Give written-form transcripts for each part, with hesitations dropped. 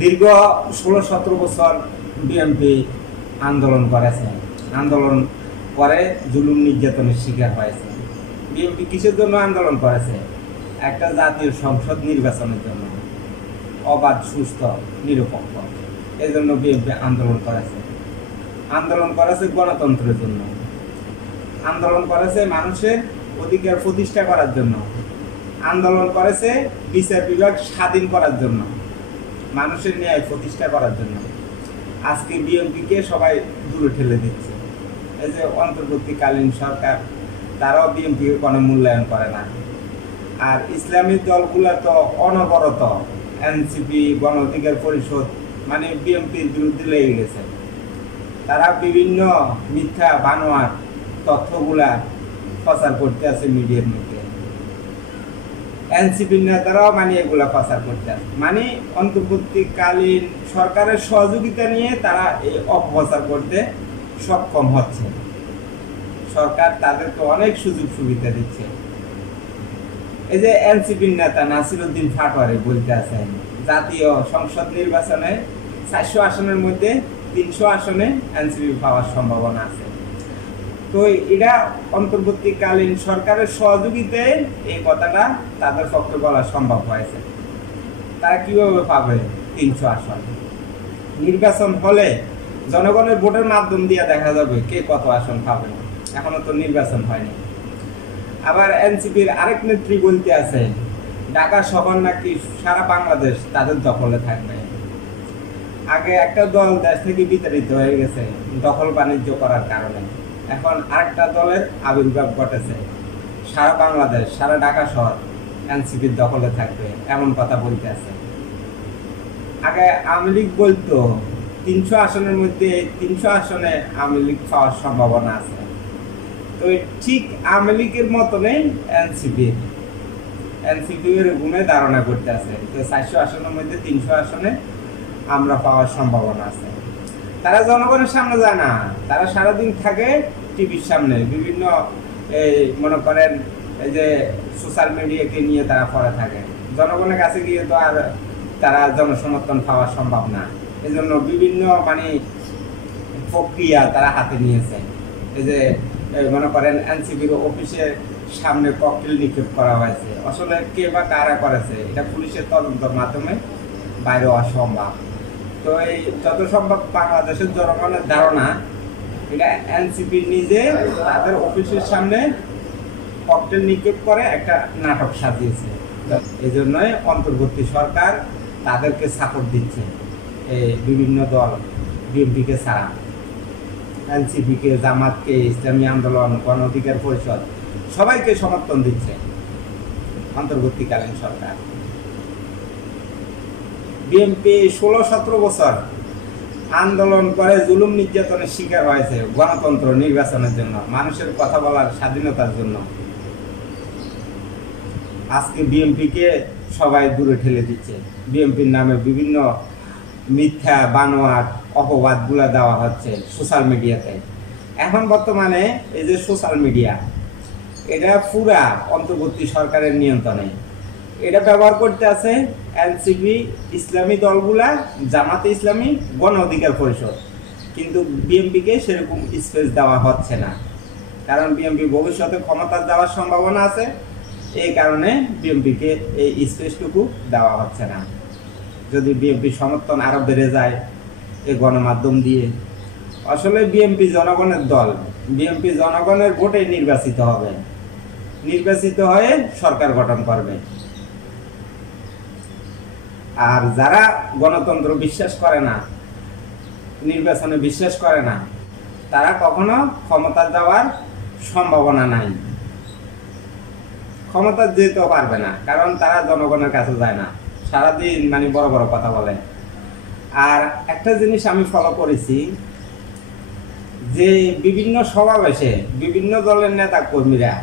দীর্ঘ 16-17 বছর বিএনপি আন্দোলন করেছে, আন্দোলন করে জুলুম নির্যাতনের শিকার হয়েছে। বিএনপি কিসের জন্য আন্দোলন করেছে? একটা জাতীয় সংসদ নির্বাচনের জন্য, অবাধ, সুস্থ, নিরপেক্ষ। এই জন্য বিএনপি আন্দোলন করেছে। আন্দোলন করেছে গণতন্ত্রের জন্য, আন্দোলন করেছে মানুষের অধিকার প্রতিষ্ঠা করার জন্য, আন্দোলন করেছে বিচার বিভাগ স্বাধীন করার জন্য, মানুষের ন্যায় প্রতিষ্ঠা করার জন্য। আজকে বিএনপিকে সবাই দূরে ঠেলে দিচ্ছে। এই যে অন্তর্বর্তীকালীন সরকার, তারাও বিএনপিকে কোনো মূল্যায়ন করে না। আর ইসলামী দলগুলো তো অনবরত, এনসিপি, গণ অধিকার পরিষদ, মানে বিএনপির বিরুদ্ধে লেগে গেছে। তারা বিভিন্ন মিথ্যা বানোয়ার তথ্যগুলা প্রচার করতে আছে মিডিয়ার মধ্যে। এনসিপির নেতারাও মানে এগুলা প্রচার করতে আছে, মানে অন্তর্বর্তীকালীন সরকারের সহযোগিতা নিয়ে তারা এই অপপ্রচার করতে সক্ষম হচ্ছে। সরকার তাদেরকে অনেক সুযোগ সুবিধা দিচ্ছে। এই যে এনসিপির নেতা নাসিরউদ্দিন ফাটোয়ারি বলতে আছেন, জাতীয় সংসদ নির্বাচনে 400 আসনের মধ্যে 300 আসনে এনসিপি পাওয়ার সম্ভাবনা আছে। তো এটা অন্তর্বর্তীকালীন সরকারের সহযোগিতায় এই কথাটা তাদের পক্ষে বলা সম্ভব হয়েছে। তারা কিভাবে পাবে 300 আসন? নির্বাচন হলে জনগণের ভোটের মাধ্যম দিয়ে দেখা যাবে কে কত আসন পাবে। এখনো তো নির্বাচন হয়নি। আবার এনসিপির আরেক নেত্রী বলতে আছে, ঢাকা শহর নাকি সারা বাংলাদেশ তাদের দখলে থাকবে। আগে একটা দল দেশ থেকে বিতাড়িত হয়ে গেছে দখল বাণিজ্য করার কারণে, এখন আরেকটা দলের আবির্ভাব ঘটেছে। সারা বাংলাদেশ, সারা ঢাকা শহর এনসিপির দখলে থাকবে, এমন কথা বলতে আছে। আগে আওয়ামী লীগ বলতো 300 আসনের মধ্যে 300 আসনে আওয়ামী লীগ পাওয়ার সম্ভাবনা আছে। তো ঠিক আওয়ামী লীগের মতনই এনসিপির গুণে ধারণা করতে আছে যে 400 আসনের মধ্যে 300 আসনে আমরা পাওয়ার সম্ভাবনা আছে। তারা জনগণের সামনে যায় না, তারা সারাদিন থাকে টিভির সামনে, বিভিন্ন মনে করেন এই যে সোশ্যাল মিডিয়াকে নিয়ে তারা পড়ে থাকে। জনগণের কাছে গিয়ে তো আর তারা জনসমর্থন পাওয়া সম্ভব না। এই জন্য বিভিন্ন মানে প্রক্রিয়া তারা হাতে নিয়েছে। এই যে মনে করেন এনসিপির অফিসের সামনে ককটেল নিক্ষেপ করা হয়েছে, আসলে কে বা কারা করেছে এটা পুলিশের তদন্তের মাধ্যমে বাইরে হওয়া সম্ভব। তো এই যত সম্ভব বাংলাদেশের জনগণের ধারণা এটা এনসিপি নিজে তাদের অফিসের সামনে ককটেল নিক্ষেপ করে একটা নাটক সাজিয়েছে। এই জন্যই অন্তর্বর্তী সরকার তাদেরকে সাপোর্ট দিচ্ছে। এই বিভিন্ন দল, বিএনপিকে ছাড়া এনসিপিকে, জামাতকে, ইসলামী আন্দোলন, গণ অধিকার পরিষদ সবাইকে সমর্থন দিচ্ছে অন্তর্বর্তীকালীন সরকার। বিএনপি 16-17 বছর আন্দোলন করে জুলুম নির্যাতনের শিকার হয়েছে গণতন্ত্র, নির্বাচনের জন্য, মানুষের কথা বলার স্বাধীনতার জন্য। আজকে বিএনপিকে সবাই দূরে ঠেলে দিচ্ছে। বিএনপির নামে বিভিন্ন মিথ্যা বানোয়ার অপবাদগুলা দেওয়া হচ্ছে সোশ্যাল মিডিয়াতে। এখন বর্তমানে এই যে সোশ্যাল মিডিয়া, এটা পুরা অন্তর্বর্তী সরকারের নিয়ন্ত্রণে। এটা ব্যবহার করতে আছে এনসিপি, ইসলামী দলগুলা, জামাতে ইসলামী, গণ অধিকার পরিষদ। কিন্তু বিএনপিকে সেরকম স্পেস দেওয়া হচ্ছে না, কারণ বিএনপি ভবিষ্যতে ক্ষমতা দেওয়ার সম্ভাবনা আছে। এই কারণে বিএনপিকে এই স্পেসটুকু দেওয়া হচ্ছে না। যদি বিএনপি সমর্থন আরো বেড়ে যায় এই গণমাধ্যম দিয়ে, আসলে বিএনপি জনগণের দল, বিএনপি জনগণের ভোটে নির্বাচিত হবে, নির্বাচিত হয়ে সরকার গঠন করবে। আর যারা গণতন্ত্র বিশ্বাস করে না, নির্বাচনে বিশ্বাস করে না, তারা কখনো ক্ষমতা যাওয়ার সম্ভাবনা নাই, ক্ষমতা যেতেও পারবে না, কারণ তারা জনগণের কাছে যায় না, সারাদিন মানে বড় বড় কথা বলে। আর একটা জিনিস আমি ফলো করেছি, যে বিভিন্ন সমাবেশে বিভিন্ন দলের নেতা কর্মীরা,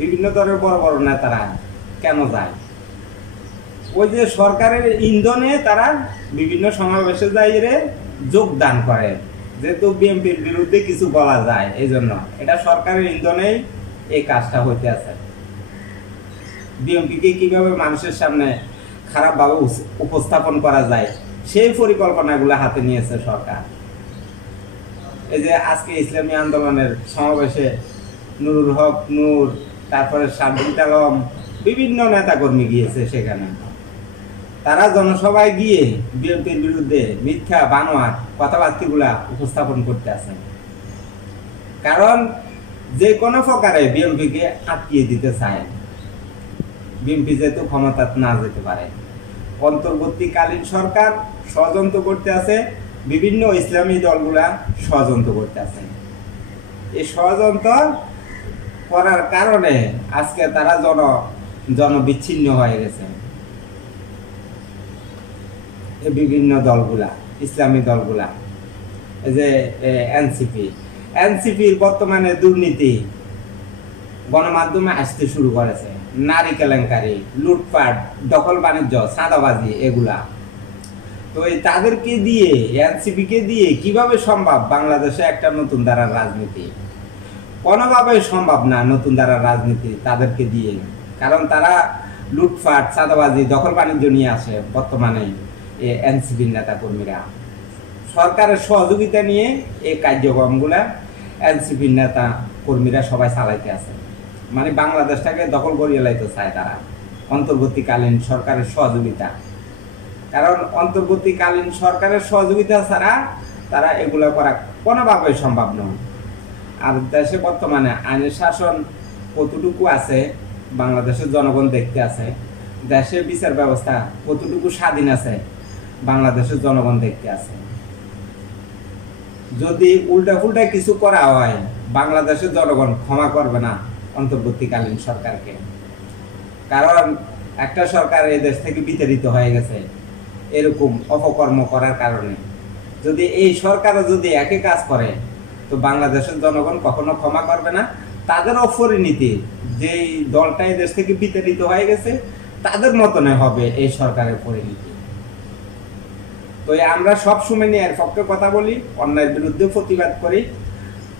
বিভিন্ন দলের বড় বড় নেতারা কেন যায়? ওই যে সরকারের ইন্ধনে তারা বিভিন্ন সমাবেশে যাইয়ে যোগদান করে, যেহেতু বিএনপির বিরুদ্ধে কিছু বলা যায়, এই জন্য এটা সরকারের ইন্ধনেই এই কাজটা হইতে আছে। বিএনপিকে কিভাবে মানুষের সামনে খারাপভাবে উপস্থাপন করা যায় সেই পরিকল্পনাগুলো হাতে নিয়েছে সরকার। এই যে আজকে ইসলামী আন্দোলনের সমাবেশে নুরুল হক নূর, তারপরে সাজ্জাদ আলম, বিভিন্ন নেতাকর্মী গিয়েছে সেখানে। তারা জনসভায় গিয়ে বিএনপির বিরুদ্ধে মিথ্যা বানোয়ার কথাবার্তাগুলা উপস্থাপন করতে আছে, কারণ যে কোনো প্রকারে বিএনপিকে আটকিয়ে দিতে চায়। বিএনপি যেহেতু ক্ষমতা না যেতে পারে, অন্তর্বর্তীকালীন সরকার ষড়যন্ত্র করতে আছে, বিভিন্ন ইসলামী দলগুলা ষড়যন্ত্র করতে আছে। এই ষড়যন্ত্র করার কারণে আজকে তারা জনবিচ্ছিন্ন হয়ে গেছে। বিভিন্ন দলগুলা, ইসলামী দলগুলা, এই যে এনসিপির বর্তমানে দুর্নীতি গণমাধ্যমে আসতে শুরু করেছে। নারী কেলেঙ্কারি, লুটপাট, দখল বাণিজ্য, চাঁদাবাজি, এগুলা। তো তাদেরকে দিয়ে, এনসিপিকে দিয়ে কিভাবে সম্ভব বাংলাদেশে একটা নতুন ধারার রাজনীতি? কোনোভাবে সম্ভব না নতুন ধারার রাজনীতি তাদেরকে দিয়ে, কারণ তারা লুটপাট, চাঁদাবাজি, দখল বাণিজ্য নিয়ে আসে। বর্তমানে এনসিপির নেতা কর্মীরা সরকারের সহযোগিতা নিয়ে এই কার্যক্রমগুলা এনসিপির নেতা কর্মীরা সবাই চালাইতে আছে। মানে বাংলাদেশটাকে দখল করিয়ে লাইতে চায় তারা, অন্তর্বর্তীকালীন সরকারের সহযোগিতা। কারণ অন্তর্বর্তীকালীন সরকারের সহযোগিতা ছাড়া তারা এগুলা করা কোনোভাবে সম্ভব নয়। আর দেশে বর্তমানে আইনের শাসন কতটুকু আছে বাংলাদেশের জনগণ দেখতে আছে, দেশের বিচার ব্যবস্থা কতটুকু স্বাধীন আছে বাংলাদেশের জনগণ দেখতে আছে। যদি উল্টা ফুল্টা কিছু করা হয়, বাংলাদেশের জনগণ ক্ষমা করবে না অন্তর্বর্তীকালীন সরকারকে। কারণ একটা সরকার এই দেশ থেকে বিতাড়িত হয়ে গেছে এরকম অপকর্ম করার কারণে। যদি এই সরকারও যদি একই কাজ করে, তো বাংলাদেশের জনগণ কখনো ক্ষমা করবে না। তাদের অপরিণতি, যেই দলটা এই দেশ থেকে বিতাড়িত হয়ে গেছে, তাদের মতনে হবে এই সরকারের পরিণতি। তো আমরা সবসময় নিয়ে এর পক্ষে কথা বলি, অন্যায়ের বিরুদ্ধে প্রতিবাদ করি।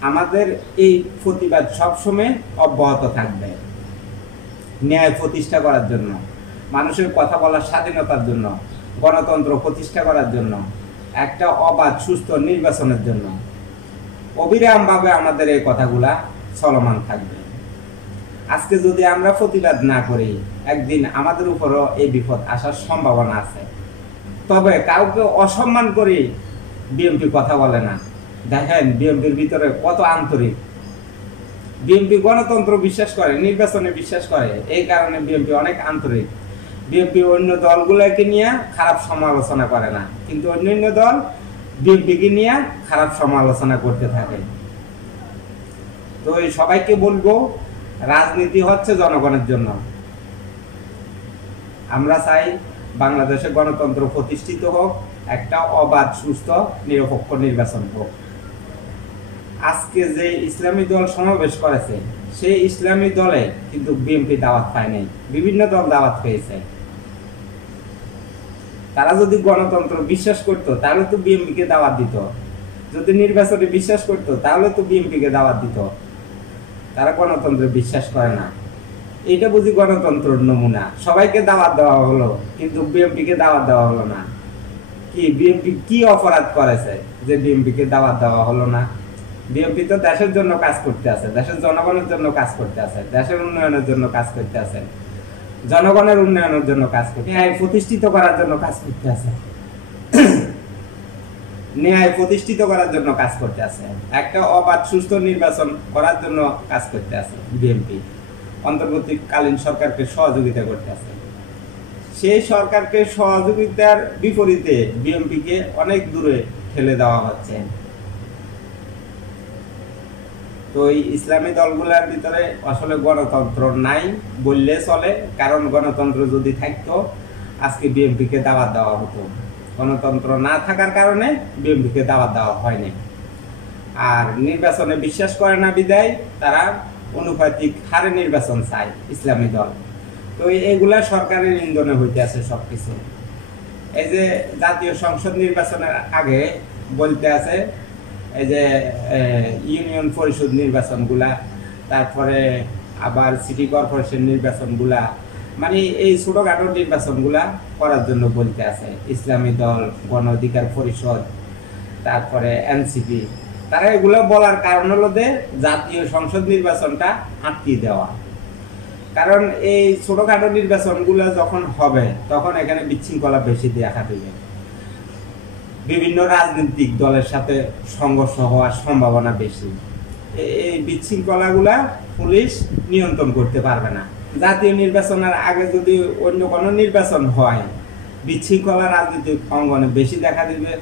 আমাদের এই প্রতিবাদ সবসময় অব্যাহত থাকবে, ন্যায় প্রতিষ্ঠা করার জন্য, মানুষের কথা বলার স্বাধীনতার জন্য, গণতন্ত্র প্রতিষ্ঠা করার জন্য, একটা অবাধ সুস্থ নির্বাচনের জন্য অবিরামভাবে আমাদের এই কথাগুলা চলমান থাকবে। আজকে যদি আমরা প্রতিবাদ না করি, একদিন আমাদের উপরও এই বিপদ আসার সম্ভাবনা আছে। তবে কাউকে অসম্মান করি বিএনপি কথা বলে না। দেখেন বিএনপির ভিতরে কত আন্তরিক। বিএনপি গণতন্ত্র বিশ্বাস করে, নির্বাচনে বিশ্বাস করে, এই কারণে বিএনপি অনেক আন্তরিক। বিএনপি অন্য দলগুলোকে নিয়ে খারাপ সমালোচনা করে না, কিন্তু অন্যান্য দল বিএনপিকে নিয়ে খারাপ সমালোচনা করতে থাকে। তো এই সবাইকে বলবো, রাজনীতি হচ্ছে জনগণের জন্য। আমরা চাই বাংলাদেশে গণতন্ত্র প্রতিষ্ঠিত হোক, একটা অবাধ সুস্থ নিরপেক্ষ নির্বাচন হোক। আজকে যে ইসলামী দল সমাবেশ করেছে, সেই ইসলামী দলে কিন্তু বিএনপি দাওয়াত পায় নাই, বিভিন্ন দল দাওয়াত পেয়েছে। তারা যদি গণতন্ত্র বিশ্বাস করতো তাহলে তো বিএনপিকে দাওয়াত দিত, যদি নির্বাচনে বিশ্বাস করতো তাহলে তো বিএনপিকে দাওয়াত দিত। তারা গণতন্ত্রে বিশ্বাস করে না। এটা বুঝি গণতন্ত্রের নমুনা? সবাইকে দাওয়াত দেওয়া হলো কিন্তু বিএনপিকে দাওয়াত দেওয়া হলো না। কি বিএনপি কি অপরাধ করেছে যে বিএনপিকে দাওয়াত দেওয়া হলো না? বিএনপি তো দেশের জন্য কাজ করতে আছে, দেশের জনগণের জন্য কাজ করতে আছে, দেশের উন্নয়নের জন্য কাজ করতে আছে, জনগণের উন্নয়নের জন্য কাজ করতে, ন্যায় প্রতিষ্ঠিত করার জন্য কাজ করতে আছে, ন্যায় প্রতিষ্ঠিত করার জন্য কাজ করতে আছে, একটা অবাধ সুস্থ নির্বাচন করার জন্য কাজ করতে আছে। বিএনপি অন্তর্বর্তীকালীন সরকারকে সহযোগিতা করতে আছে। সেই সরকারকে সহযোগিতার বিপরীতে বিএনপিকে অনেক দূরে ঠেলে দেওয়া হচ্ছে। তো এই ইসলামী দলগুলোর ভিতরে আসলে গণতন্ত্র নাই বললে চলে, কারণ গণতন্ত্র যদি থাকতো আজকে বিএনপিকে দাওয়াত দেওয়া হতো। গণতন্ত্র না থাকার কারণে বিএনপিকে দাওয়াত দেওয়া হয়নি। আর নির্বাচনে বিশ্বাস করে না বিদায় তারা অনুপাতিক হারে নির্বাচন চায় ইসলামী দল। তো এগুলা সরকারের ইন্ধনে হইতে আছে সবকিছু। এই যে জাতীয় সংসদ নির্বাচনের আগে বলতে আছে এই যে ইউনিয়ন পরিষদ নির্বাচনগুলা, তারপরে আবার সিটি কর্পোরেশন নির্বাচনগুলা, মানে এই ছোটখাটো নির্বাচনগুলা করার জন্য বলতে আছে ইসলামী দল, গণ অধিকার পরিষদ, তারপরে এনসিপি। তারা এগুলো বলার কারণ হলো যে জাতীয় সংসদ নির্বাচনটা আটকিয়ে দেওয়া। কারণ এই ছোটখাটো নির্বাচনগুলো যখন হবে তখন এখানে বিশৃঙ্খলা বেশি দেখা দেবে, বিভিন্ন রাজনৈতিক দলের সাথে সংঘর্ষ হওয়ার সম্ভাবনা বেশি। এই বিশৃঙ্খলাগুলা পুলিশ নিয়ন্ত্রণ করতে পারবে না। জাতীয় নির্বাচনের আগে যদি অন্য কোনো নির্বাচন হয়, বিশৃঙ্খলা রাজনৈতিক অঙ্গনে বেশি দেখা দিবে,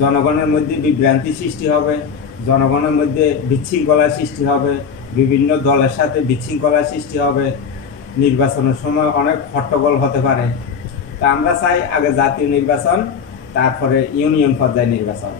জনগণের মধ্যে বিভ্রান্তি সৃষ্টি হবে, জনগণের মধ্যে বিশৃঙ্খলা সৃষ্টি হবে, বিভিন্ন দলের সাথে বিশৃঙ্খলা সৃষ্টি হবে, নির্বাচনের সময় অনেক হট্টগোল হতে পারে। তা আমরা চাই আগে জাতীয় নির্বাচন, তারপরে ইউনিয়ন পর্যায়ে নির্বাচন।